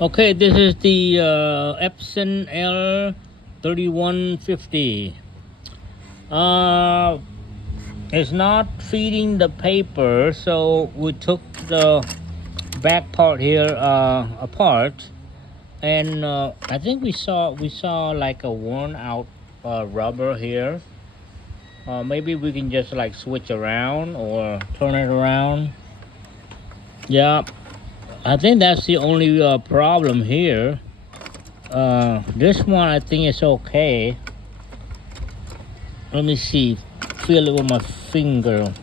Okay, this is the Epson L3150. Uh, it's not feeding the paper, so we took the back part here apart, and I think we saw like a worn out rubber here. Maybe we can just like switch around or turn it around. Yeah, I think that's the only problem here. This one I think is okay. Let me see. Feel it with my finger.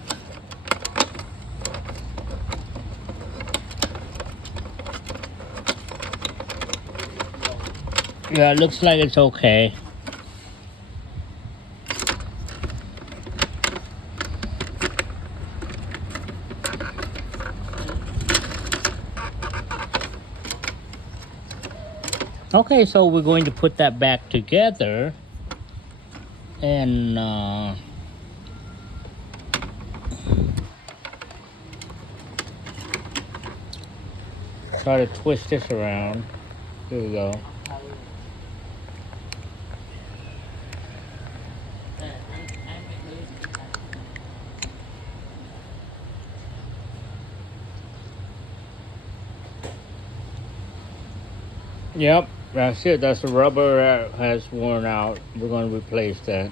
Yeah, it looks like it's okay. Okay, so we're going to put that back together and try to twist this around. Here we go. Yep, that's it. That's the rubber that has worn out. We're going to replace that.